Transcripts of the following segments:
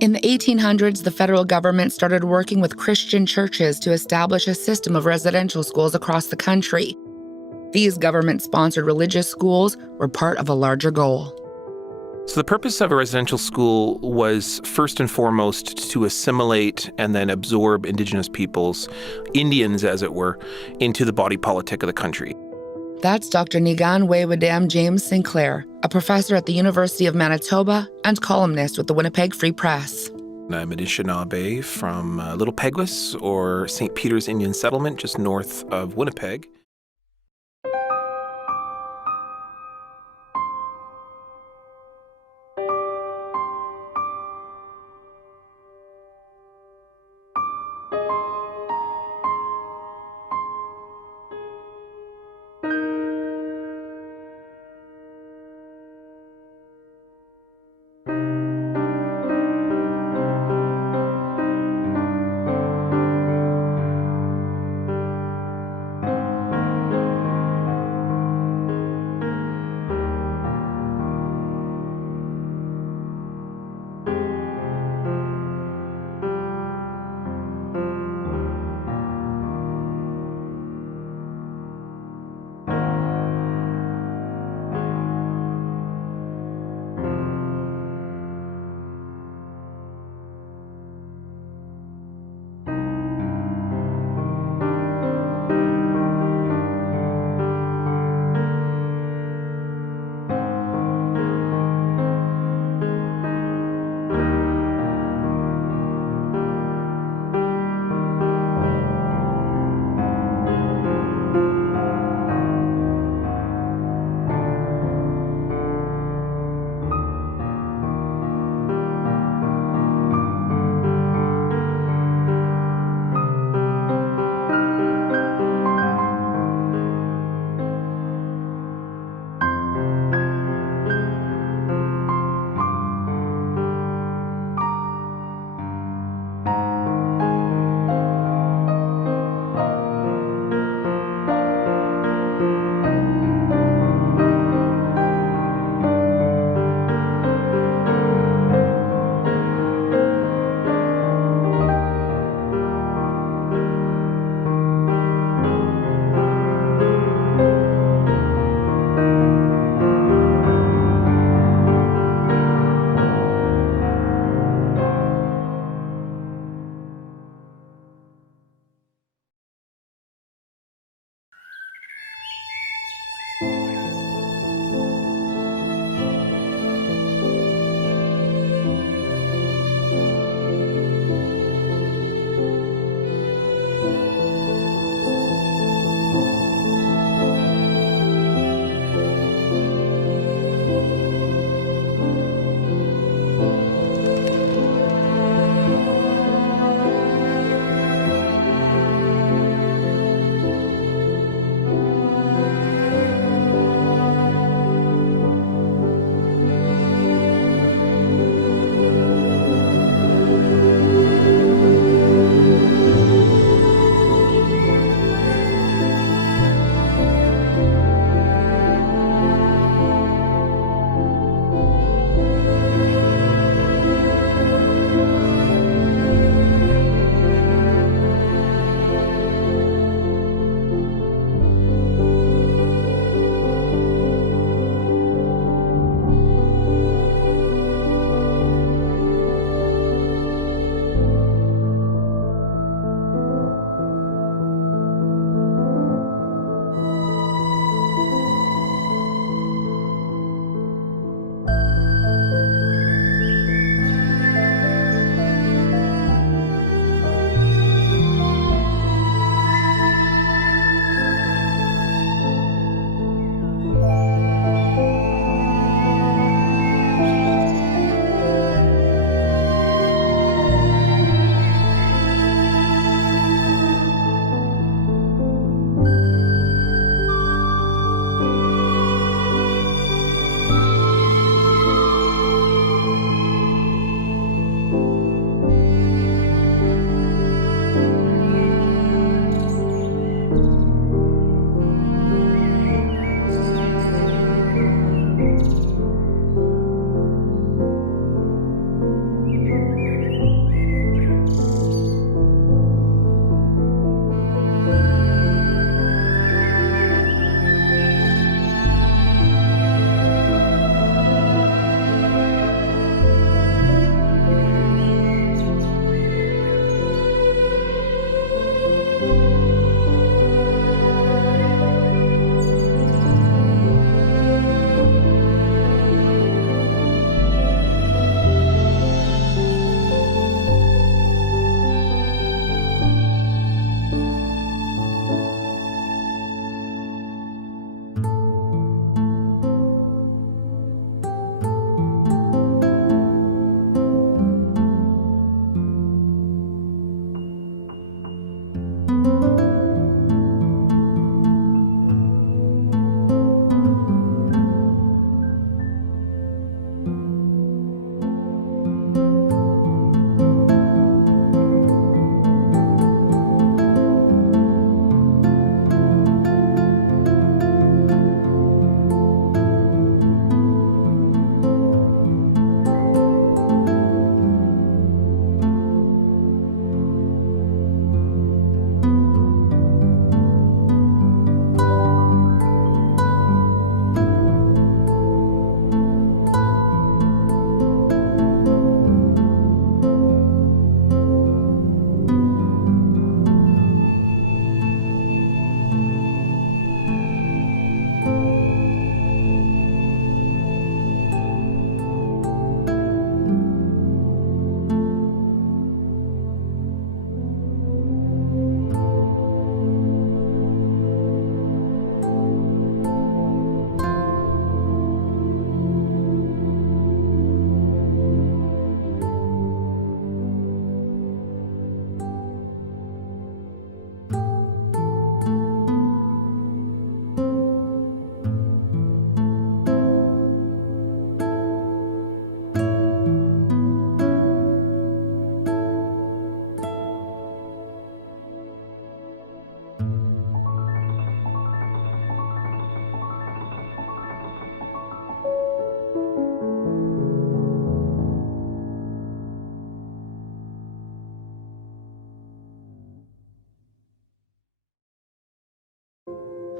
In the 1800s, the federal government started working with Christian churches to establish a system of residential schools across the country. These government-sponsored religious schools were part of a larger goal. So the purpose of a residential school was first and foremost to assimilate and then absorb Indigenous peoples, Indians as it were, into the body politic of the country. That's Dr. Nigan Wewadam James Sinclair, a professor at the University of Manitoba and columnist with the Winnipeg Free Press. I'm an Anishinaabe from Little Peguis, or St. Peter's Indian Settlement, just north of Winnipeg.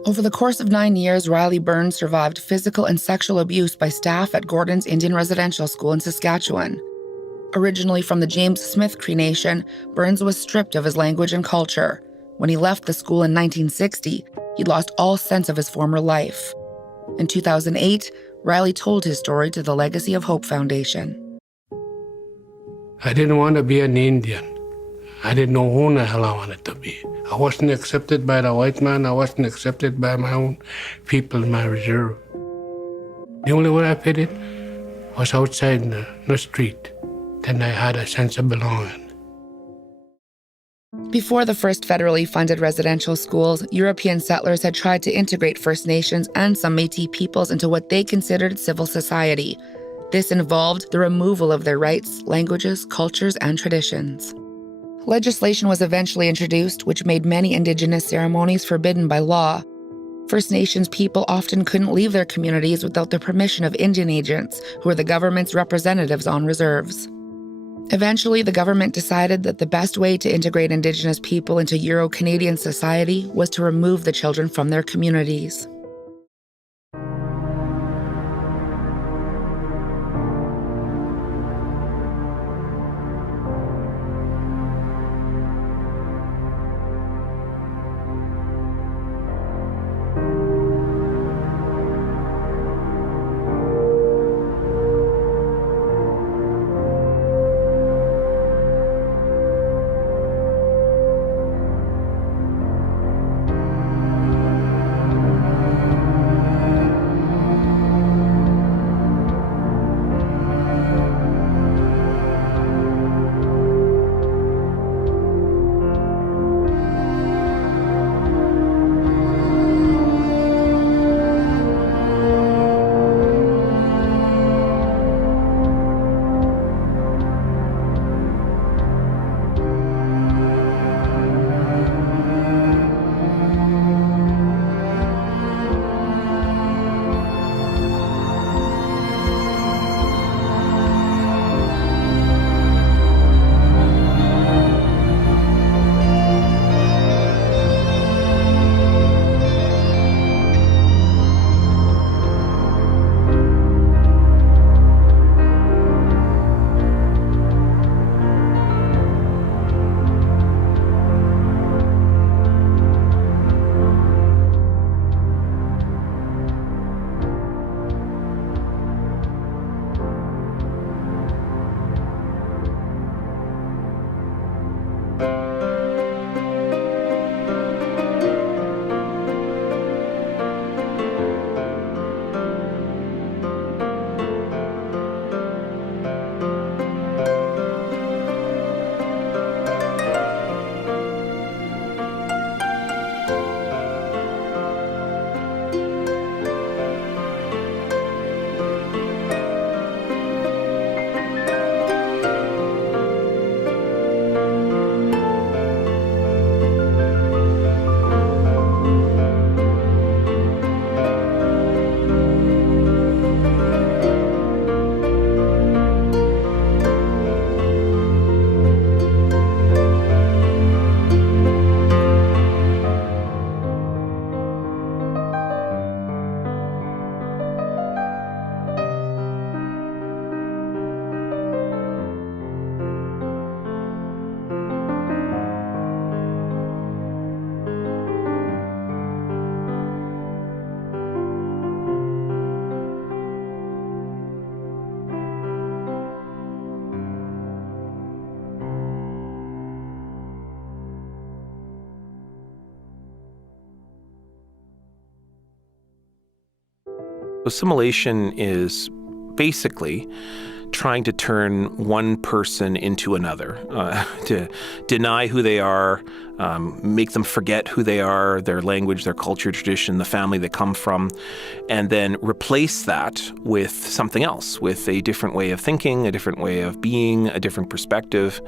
Over the course of 9 years, Riley Burns survived physical and sexual abuse by staff at Gordon's Indian Residential School in Saskatchewan. Originally from the James Smith Cree Nation, Burns was stripped of his language and culture. When he left the school in 1960, he'd lost all sense of his former life. In 2008, Riley told his story to the Legacy of Hope Foundation. I didn't want to be an Indian. I didn't know who the hell I wanted to be. I wasn't accepted by the white man. I wasn't accepted by my own people in my reserve. The only way I fitted was outside in the street. Then I had a sense of belonging. Before the first federally funded residential schools, European settlers had tried to integrate First Nations and some Métis peoples into what they considered civil society. This involved the removal of their rights, languages, cultures, and traditions. Legislation was eventually introduced, which made many Indigenous ceremonies forbidden by law. First Nations people often couldn't leave their communities without the permission of Indian agents, who were the government's representatives on reserves. Eventually, the government decided that the best way to integrate Indigenous people into Euro-Canadian society was to remove the children from their communities. Assimilation is basically trying to turn one person into another, to deny who they are, make them forget who they are, their language, their culture, tradition, the family they come from, and then replace that with something else, with a different way of thinking, a different way of being, a different perspective.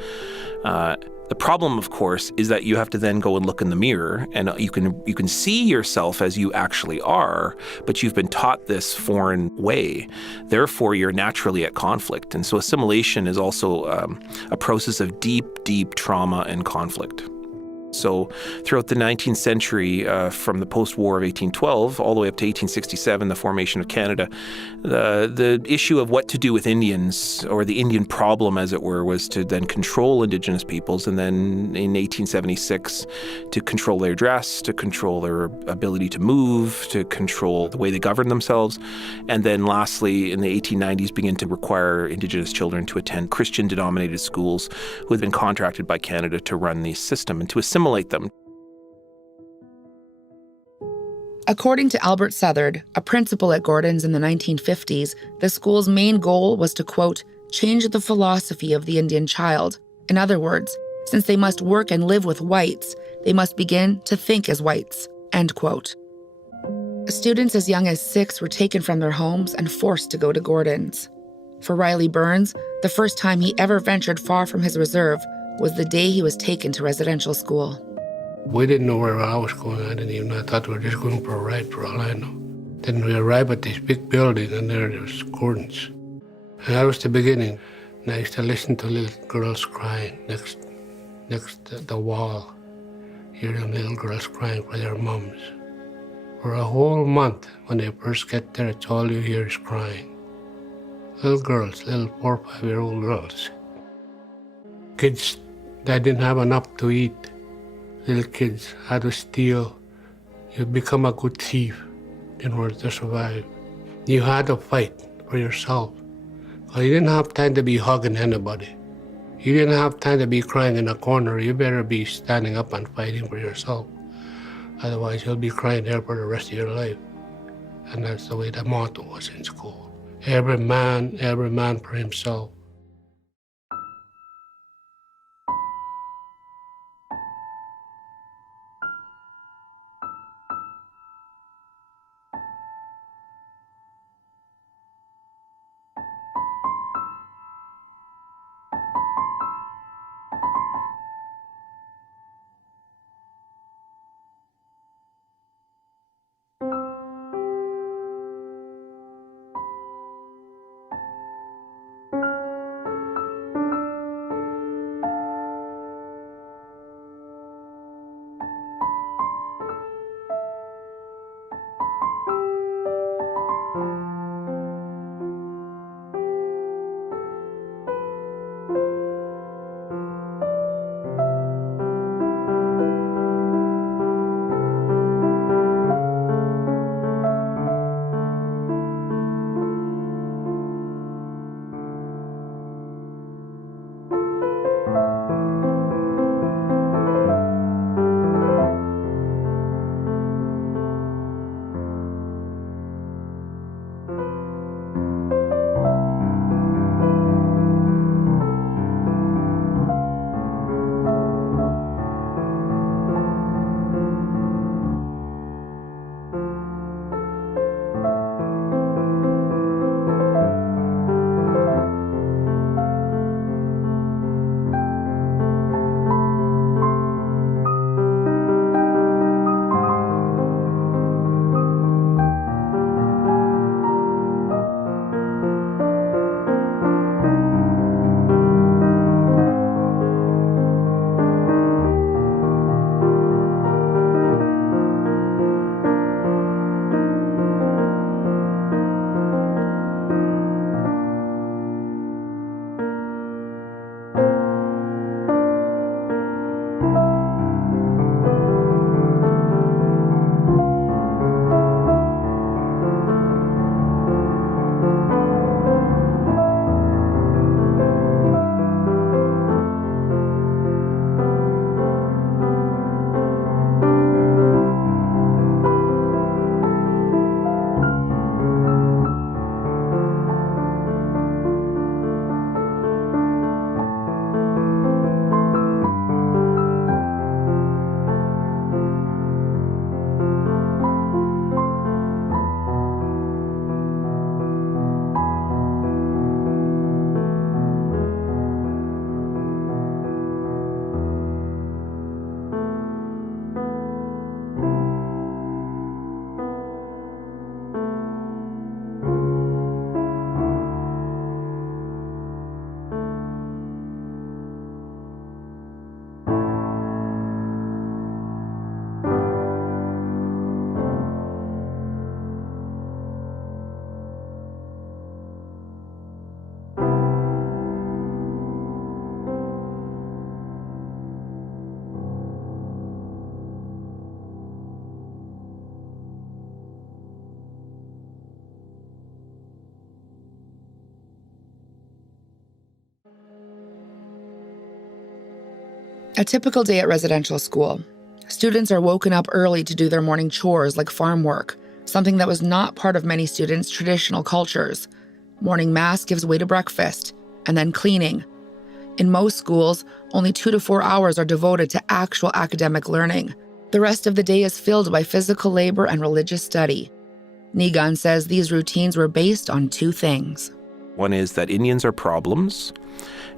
The problem, of course, is that you have to then go and look in the mirror, and you can see yourself as you actually are, but you've been taught this foreign way. Therefore, you're naturally at conflict. And so assimilation is also a process of deep, deep trauma and conflict. So throughout the 19th century, from the post-war of 1812 all the way up to 1867, the formation of Canada, the issue of what to do with Indians, or the Indian problem, as it were, was to then control Indigenous peoples, and then in 1876 to control their dress, to control their ability to move, to control the way they govern themselves, and then lastly, in the 1890s, begin to require Indigenous children to attend Christian-denominated schools who had been contracted by Canada to run the system and to assimilate them. According to Albert Southard, a principal at Gordon's in the 1950s, the school's main goal was to, quote, change the philosophy of the Indian child. In other words, since they must work and live with whites, they must begin to think as whites, end quote. Students as young as 6 were taken from their homes and forced to go to Gordon's. For Riley Burns, the first time he ever ventured far from his reserve was the day he was taken to residential school. We didn't know where I was going. I didn't even know. I thought we were just going for a ride, for all I know. Then we arrived at this big building, and there was Gordon's. And that was the beginning. And I used to listen to little girls crying next to the wall. Hear them little girls crying for their mums. For a whole month, when they first get there, it's all you hear is crying. Little girls, little 4 or 5-year-old girls. Kids that didn't have enough to eat. Little kids had to steal. You become a good thief in order to survive. You had to fight for yourself. You didn't have time to be hugging anybody. You didn't have time to be crying in a corner. You better be standing up and fighting for yourself. Otherwise, you'll be crying there for the rest of your life. And that's the way the motto was in school. Every man for himself. A typical day at residential school. Students are woken up early to do their morning chores like farm work, something that was not part of many students' traditional cultures. Morning mass gives way to breakfast, and then cleaning. In most schools, only 2 to 4 hours are devoted to actual academic learning. The rest of the day is filled by physical labor and religious study. Nigan says these routines were based on two things. One is that Indians are problems,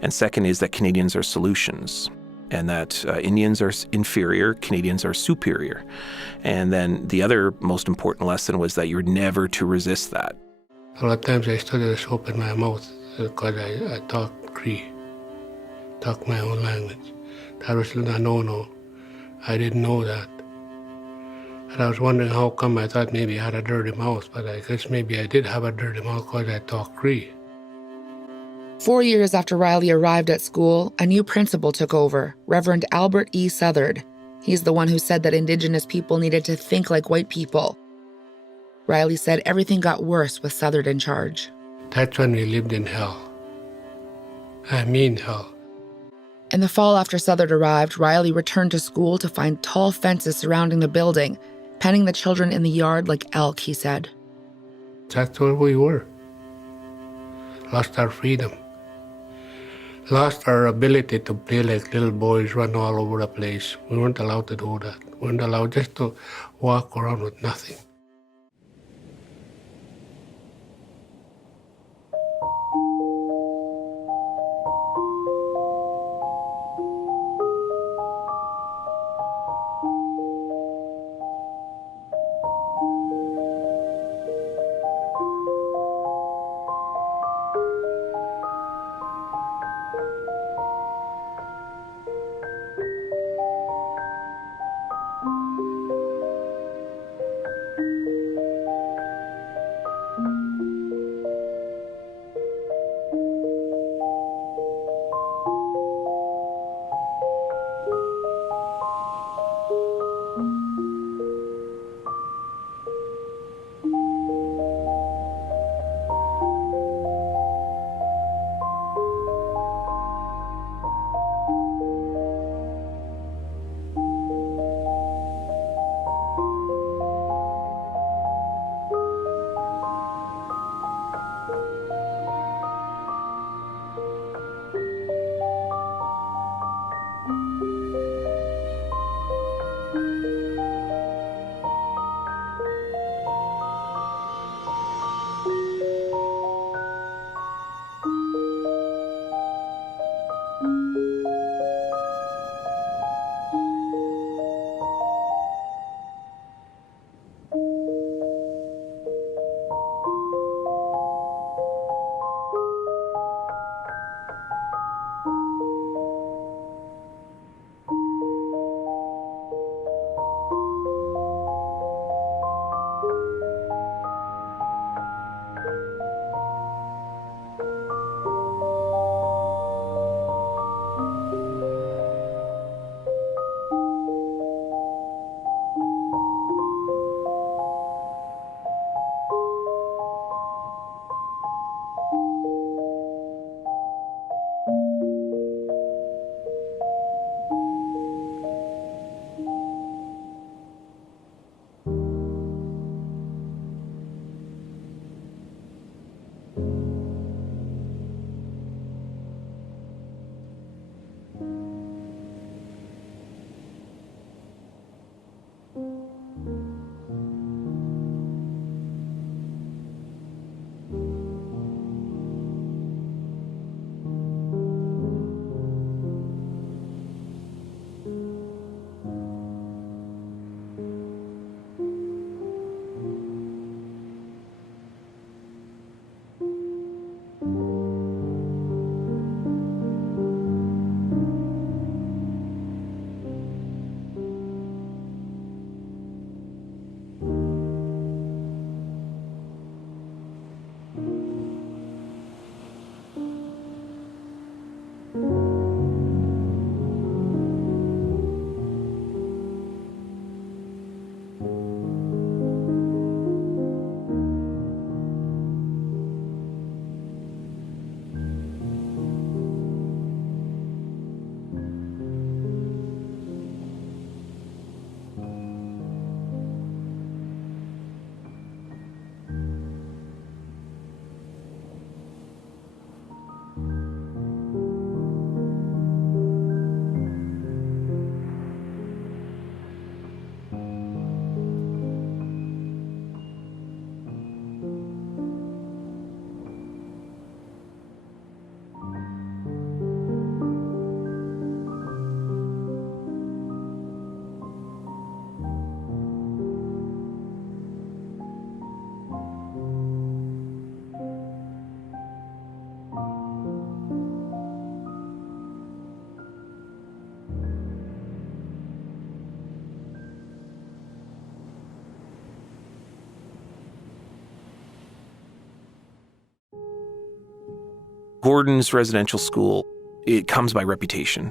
and second is that Canadians are solutions, and that Indians are inferior, Canadians are superior. And then the other most important lesson was that you're never to resist that. A lot of times I started to open my mouth because I talk Cree, talk my own language. That was a no-no. I didn't know that. And I was wondering how come. I thought maybe I had a dirty mouth, but I guess maybe I did have a dirty mouth because I talk Cree. 4 years after Riley arrived at school, a new principal took over, Reverend Albert E. Southard. He's the one who said that Indigenous people needed to think like white people. Riley said everything got worse with Southard in charge. That's when we lived in hell. I mean hell. In the fall after Southard arrived, Riley returned to school to find tall fences surrounding the building, penning the children in the yard like elk, he said. That's where we were. Lost our freedom. Lost our ability to play like little boys, run all over the place. We weren't allowed to do that. We weren't allowed just to walk around with nothing. Gordon's residential school, it comes by reputation.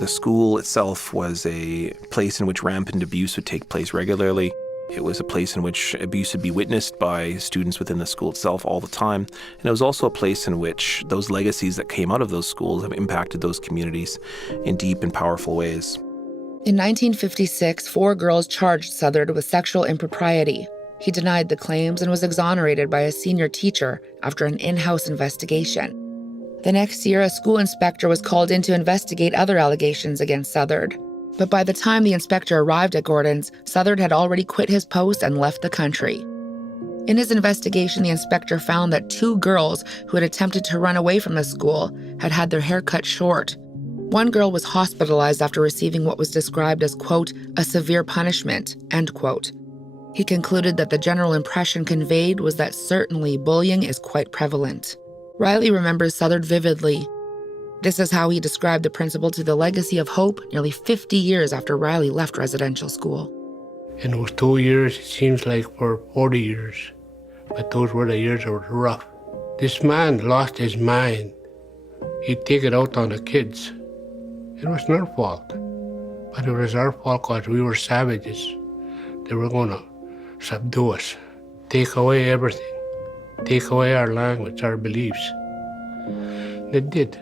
The school itself was a place in which rampant abuse would take place regularly. It was a place in which abuse would be witnessed by students within the school itself all the time. And it was also a place in which those legacies that came out of those schools have impacted those communities in deep and powerful ways. In 1956, 4 girls charged Southard with sexual impropriety. He denied the claims and was exonerated by a senior teacher after an in-house investigation. The next year, a school inspector was called in to investigate other allegations against Southard. But by the time the inspector arrived at Gordon's, Southard had already quit his post and left the country. In his investigation, the inspector found that 2 girls who had attempted to run away from the school had had their hair cut short. One girl was hospitalized after receiving what was described as, quote, a severe punishment, end quote. He concluded that the general impression conveyed was that certainly bullying is quite prevalent. Riley remembers Southard vividly. This is how he described the principal to the Legacy of Hope nearly 50 years after Riley left residential school. In those 2 years, it seems like for 40 years, but those were the years that were rough. This man lost his mind. He'd take it out on the kids. It wasn't our fault, but it was our fault because we were savages. They were going to subdue us, take away everything. Take away our language, our beliefs. They did.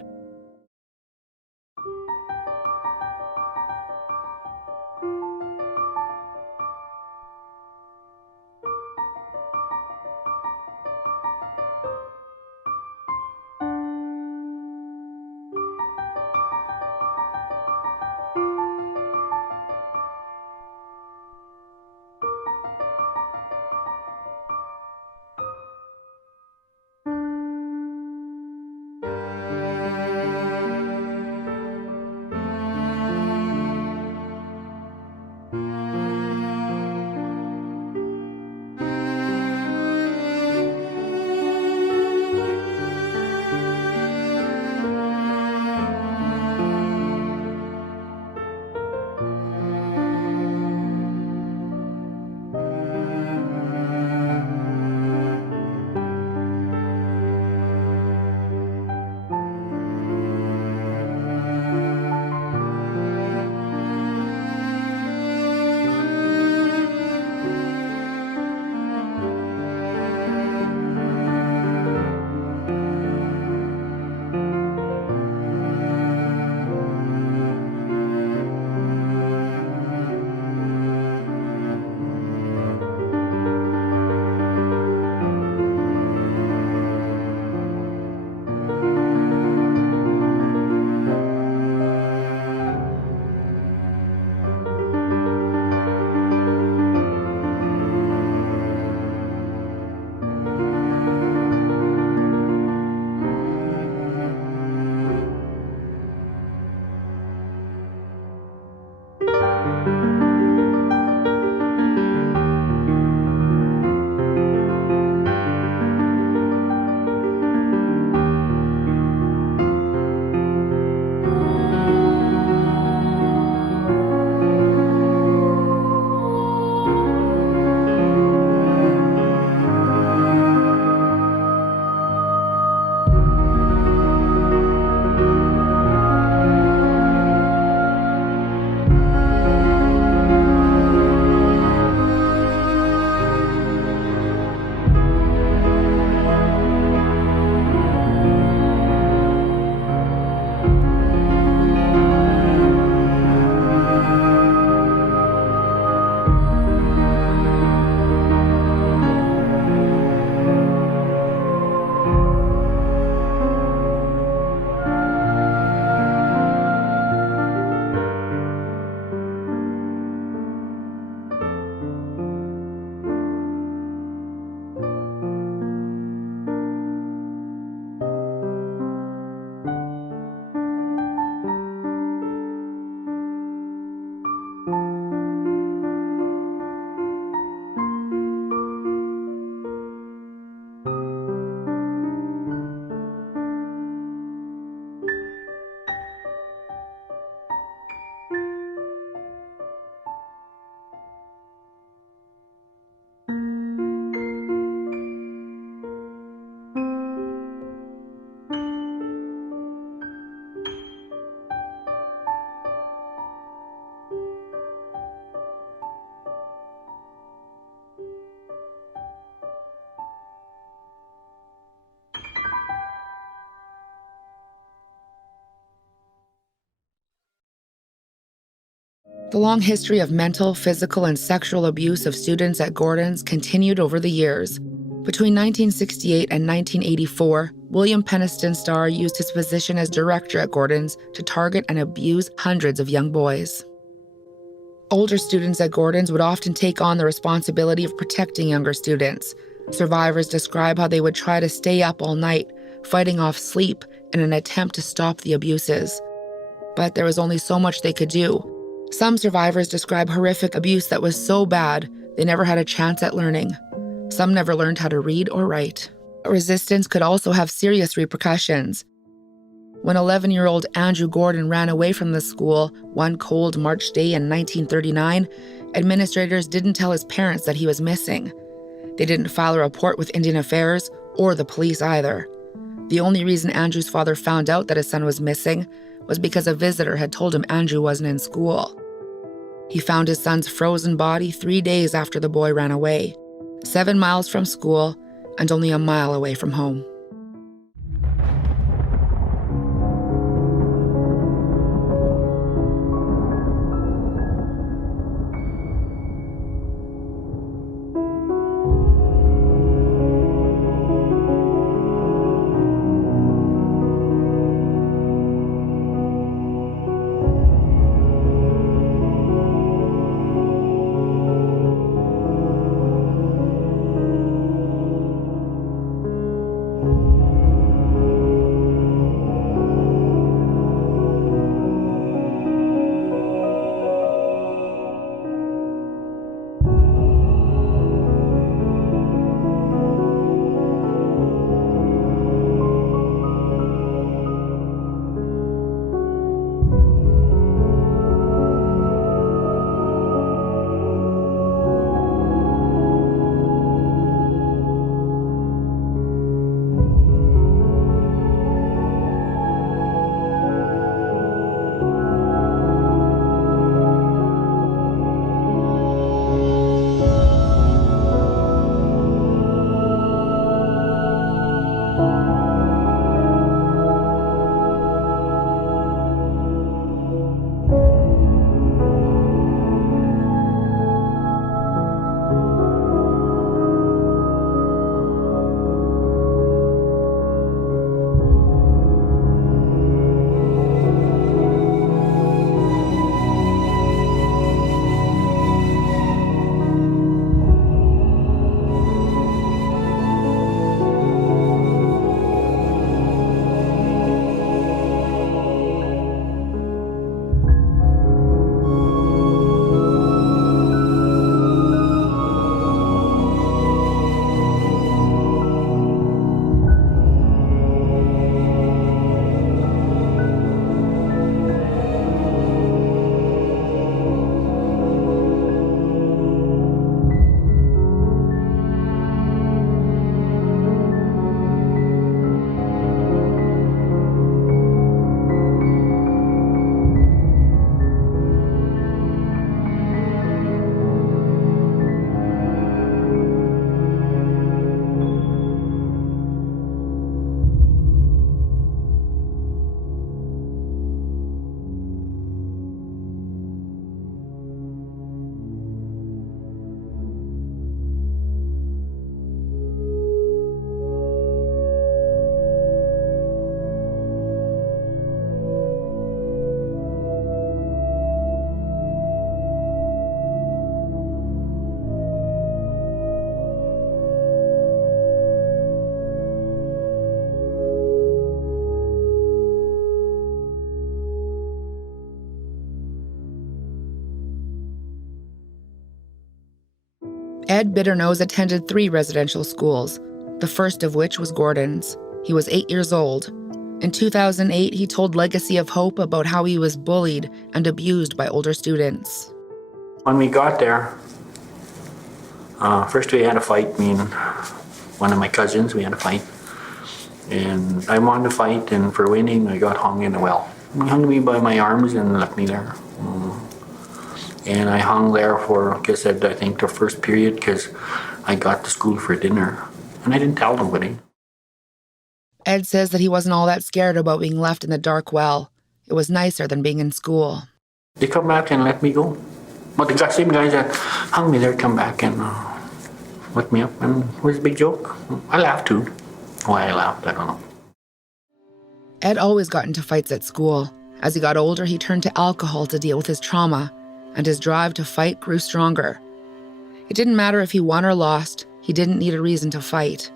The long history of mental, physical, and sexual abuse of students at Gordon's continued over the years. Between 1968 and 1984, William Peniston Starr used his position as director at Gordon's to target and abuse hundreds of young boys. Older students at Gordon's would often take on the responsibility of protecting younger students. Survivors describe how they would try to stay up all night, fighting off sleep in an attempt to stop the abuses. But there was only so much they could do. Some survivors describe horrific abuse that was so bad they never had a chance at learning. Some never learned how to read or write. Resistance could also have serious repercussions. When 11-year-old Andrew Gordon ran away from the school one cold March day in 1939, administrators didn't tell his parents that he was missing. They didn't file a report with Indian Affairs or the police either. The only reason Andrew's father found out that his son was missing was because a visitor had told him Andrew wasn't in school. He found his son's frozen body 3 days after the boy ran away, 7 miles from school and only a mile away from home. Ed Bitternose attended 3 residential schools, the first of which was Gordon's. He was 8 years old. In 2008, he told Legacy of Hope about how he was bullied and abused by older students. When we got there, first we had a fight, me and one of my cousins, we had a fight. And I won the fight, and for winning, I got hung in a well. He hung me by my arms and left me there. And I hung there for, like I said, I think the first period, because I got to school for dinner. And I didn't tell nobody. Ed says that he wasn't all that scared about being left in the dark well. It was nicer than being in school. They come back and let me go. But the same guys that hung me there come back and let me up. And where's the big joke? I laughed too. Why I laughed, I don't know. Ed always got into fights at school. As he got older, he turned to alcohol to deal with his trauma, and his drive to fight grew stronger. It didn't matter if he won or lost, he didn't need a reason to fight.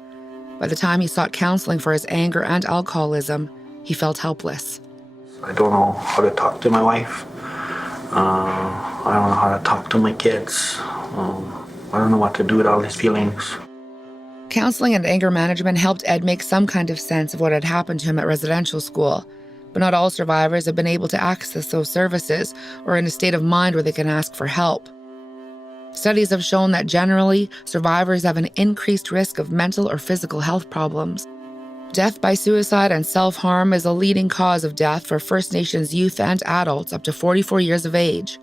By the time he sought counseling for his anger and alcoholism, he felt helpless. I don't know how to talk to my wife. I don't know how to talk to my kids. I don't know what to do with all these feelings. Counseling and anger management helped Ed make some kind of sense of what had happened to him at residential school, but not all survivors have been able to access those services or in a state of mind where they can ask for help. Studies have shown that generally, survivors have an increased risk of mental or physical health problems. Death by suicide and self-harm is a leading cause of death for First Nations youth and adults up to 44 years of age.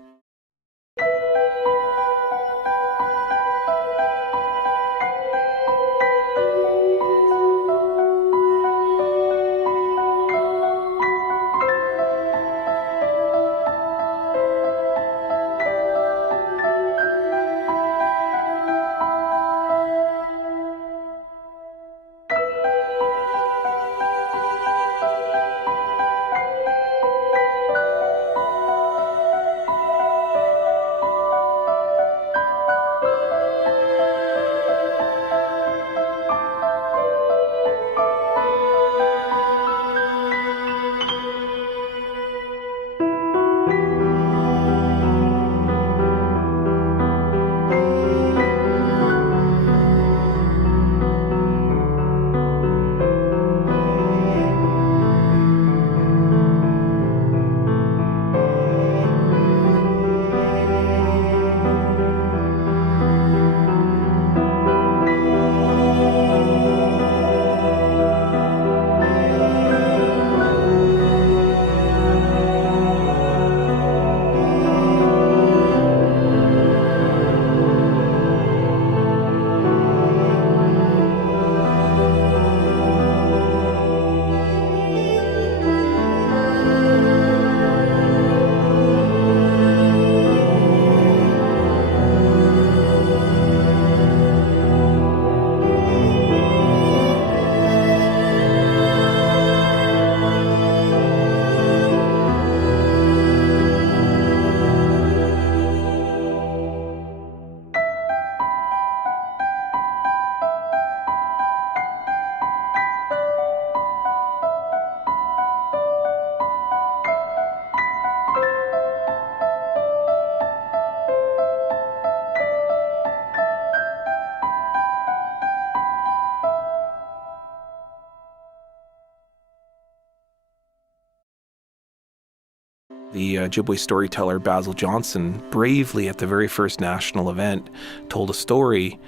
The Ojibwe storyteller Basil Johnson bravely at the very first national event told a story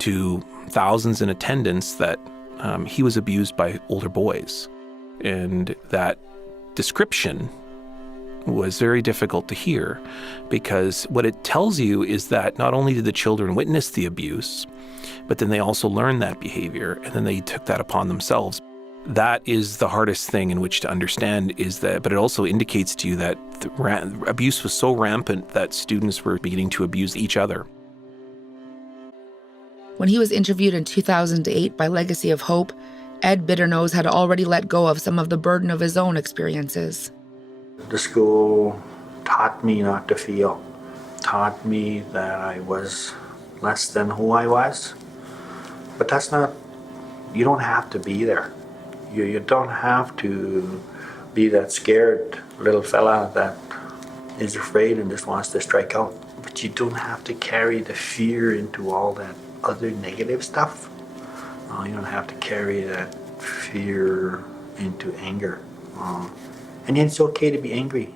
to thousands in attendance that he was abused by older boys. And that description was very difficult to hear, because what it tells you is that not only did the children witness the abuse, but then they also learned that behavior, and then they took that upon themselves. That is the hardest thing in which to understand, is that, but it also indicates to you that abuse was so rampant that students were beginning to abuse each other. When he was interviewed in 2008 by Legacy of Hope, Ed Bitternose had already let go of some of the burden of his own experiences. The school taught me not to feel, taught me that I was less than who I was. But that's not, you don't have to be there. You don't have to be that scared little fella that is afraid and just wants to strike out. But you don't have to carry the fear into all that other negative stuff. You don't have to carry that fear into anger. And it's okay to be angry.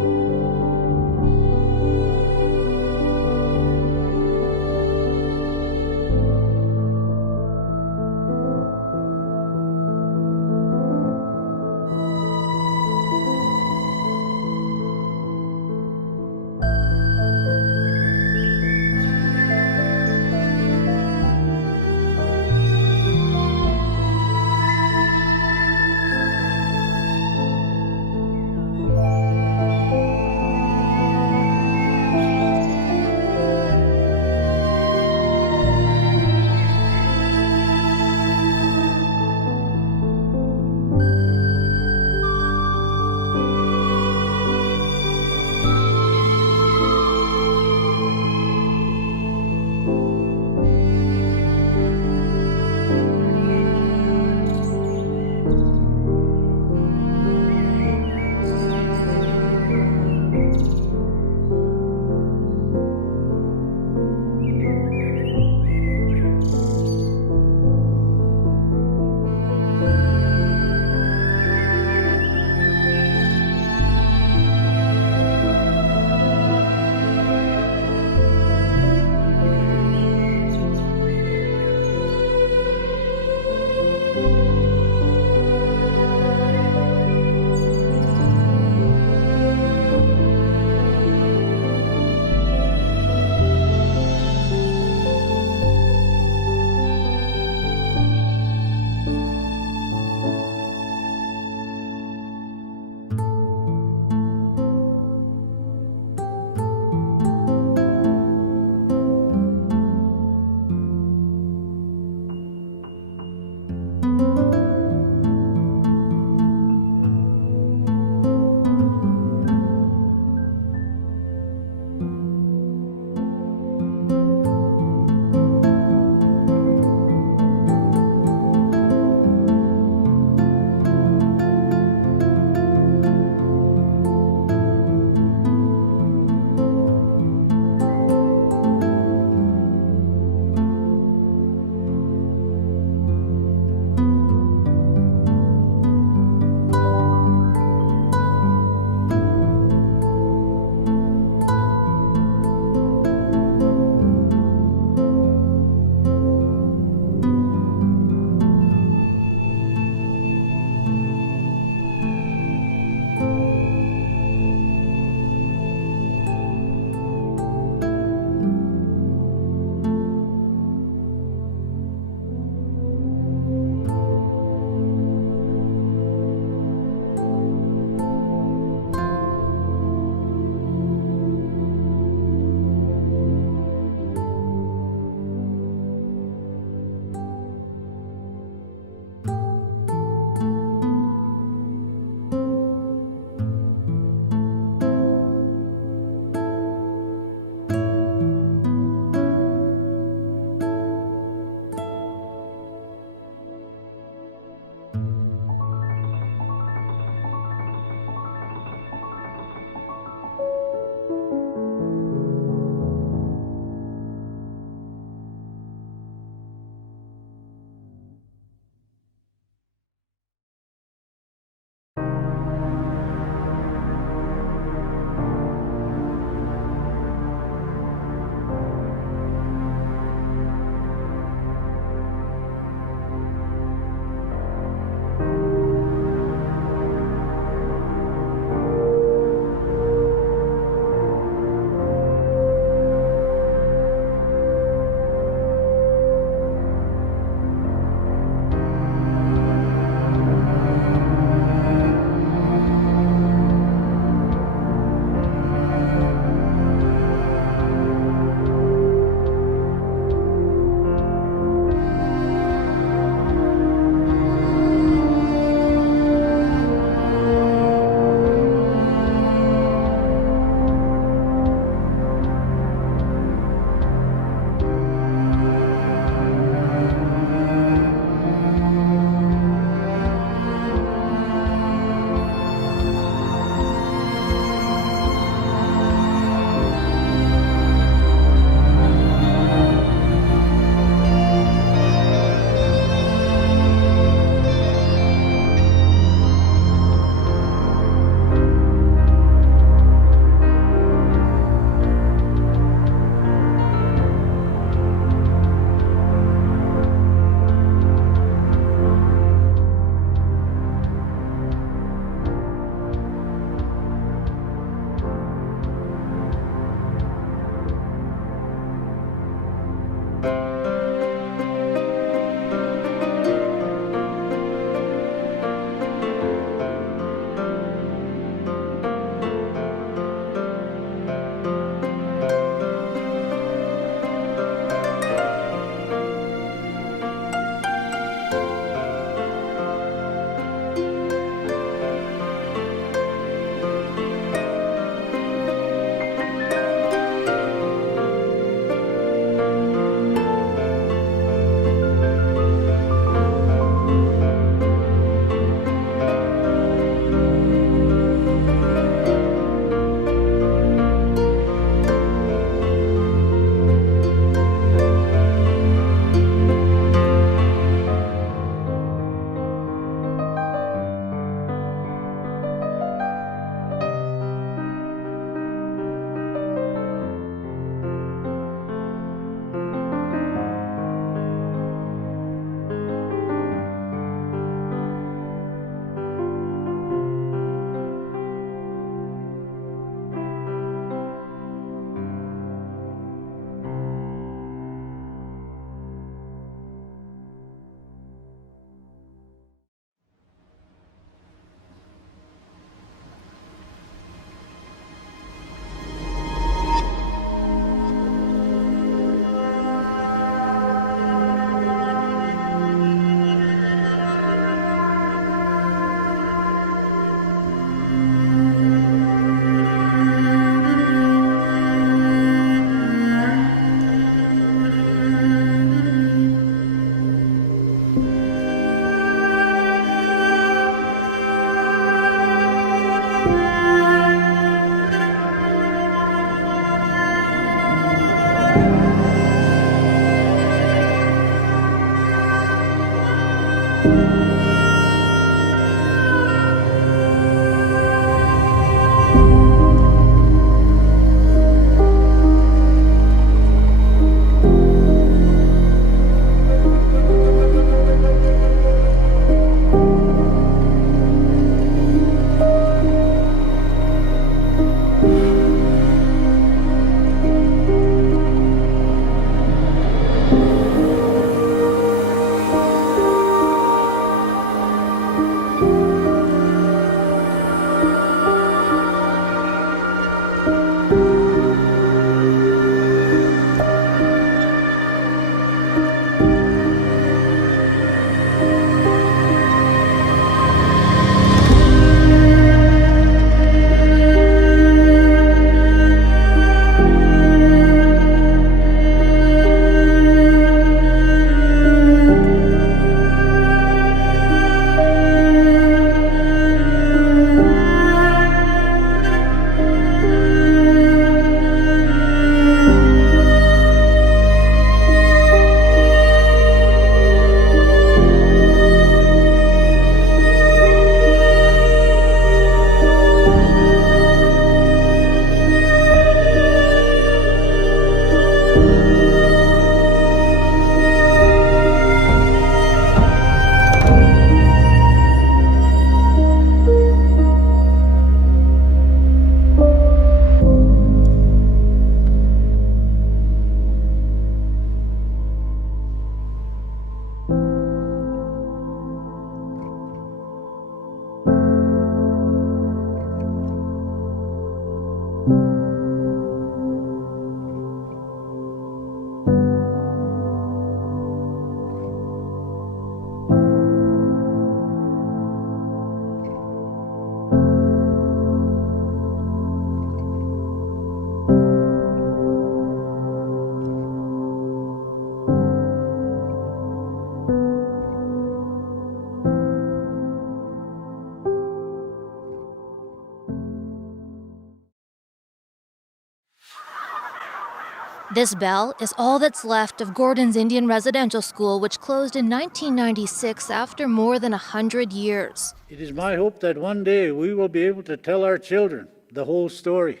This bell is all that's left of Gordon's Indian Residential School, which closed in 1996 after more than 100 years. It is my hope that one day we will be able to tell our children the whole story.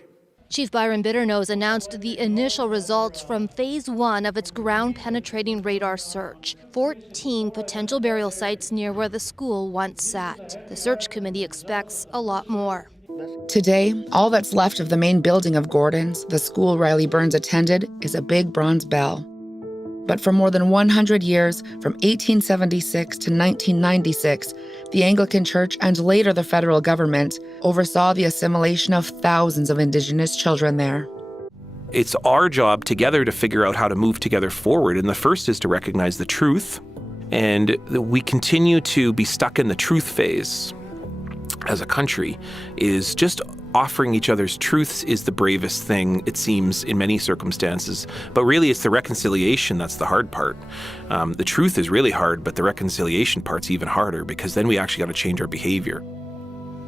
Chief Byron Bitternose announced the initial results from Phase 1 of its ground-penetrating radar search. 14 potential burial sites near where the school once sat. The search committee expects a lot more. Today, all that's left of the main building of Gordon's, the school Riley Burns attended, is a big bronze bell. But for more than 100 years, from 1876 to 1996, the Anglican Church and later the federal government oversaw the assimilation of thousands of Indigenous children there. It's our job together to figure out how to move together forward, and the first is to recognize the truth, and we continue to be stuck in the truth phase as a country. Is just offering each other's truths is the bravest thing, it seems, in many circumstances. But really, it's the reconciliation that's the hard part. The truth is really hard, but the reconciliation part's even harder, because then we actually got to change our behavior.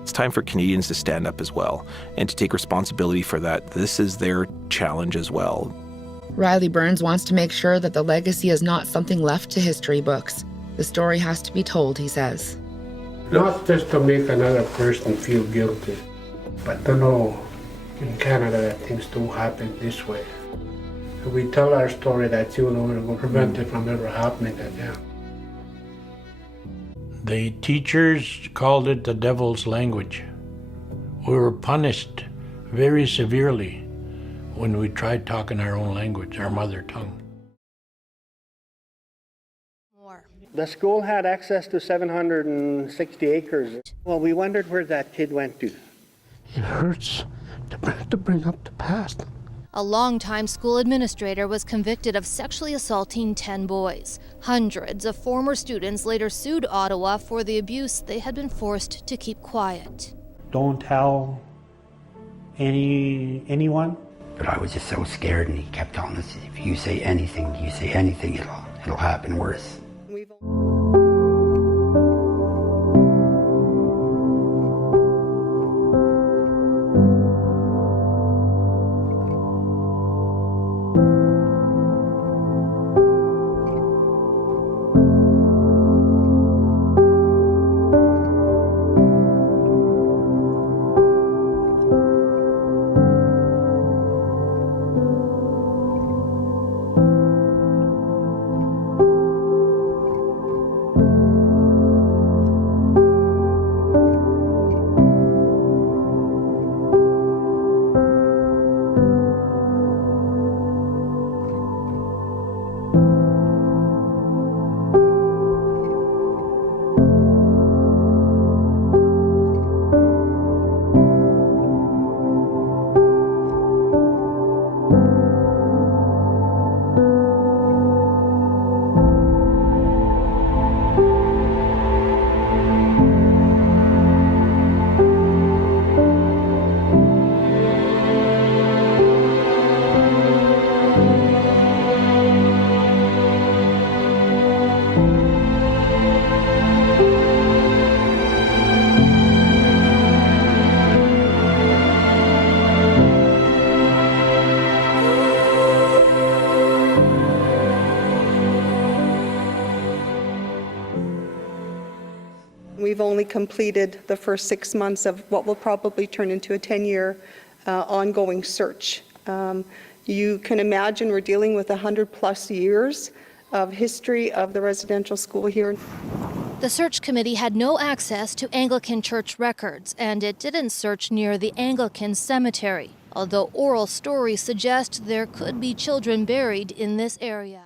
It's time for Canadians to stand up as well and to take responsibility for that. This is their challenge as well. Riley Burns wants to make sure that the legacy is not something left to history books. The story has to be told, he says. Not just to make another person feel guilty, but to know in Canada that things do happen this way. If we tell our story, that it will prevent it from ever happening again. The teachers called it the devil's language. We were punished very severely when we tried talking our own language, our mother tongue. The school had access to 760 acres. Well, we wondered where that kid went to. It hurts to bring up the past. A longtime school administrator was convicted of sexually assaulting 10 boys. Hundreds of former students later sued Ottawa for the abuse they had been forced to keep quiet. Don't tell anyone. But I was just so scared, and he kept telling us, if you say anything, it'll happen worse. We've only completed the first 6 months of what will probably turn into a 10-year ongoing search. You can imagine we're dealing with 100+ years of history of the residential school here. The search committee had no access to Anglican Church records, and it didn't search near the Anglican cemetery, although oral stories suggest there could be children buried in this area.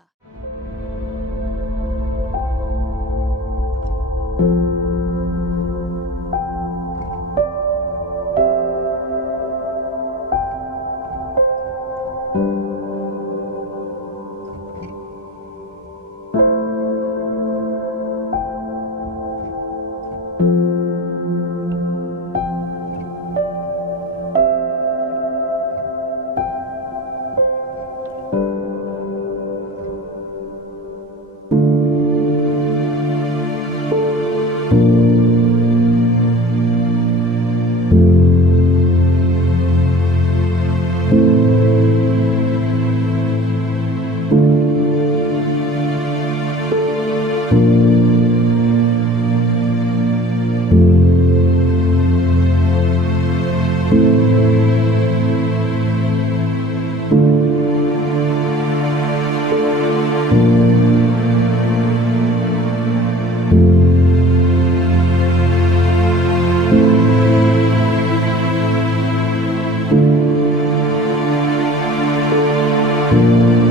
Amen.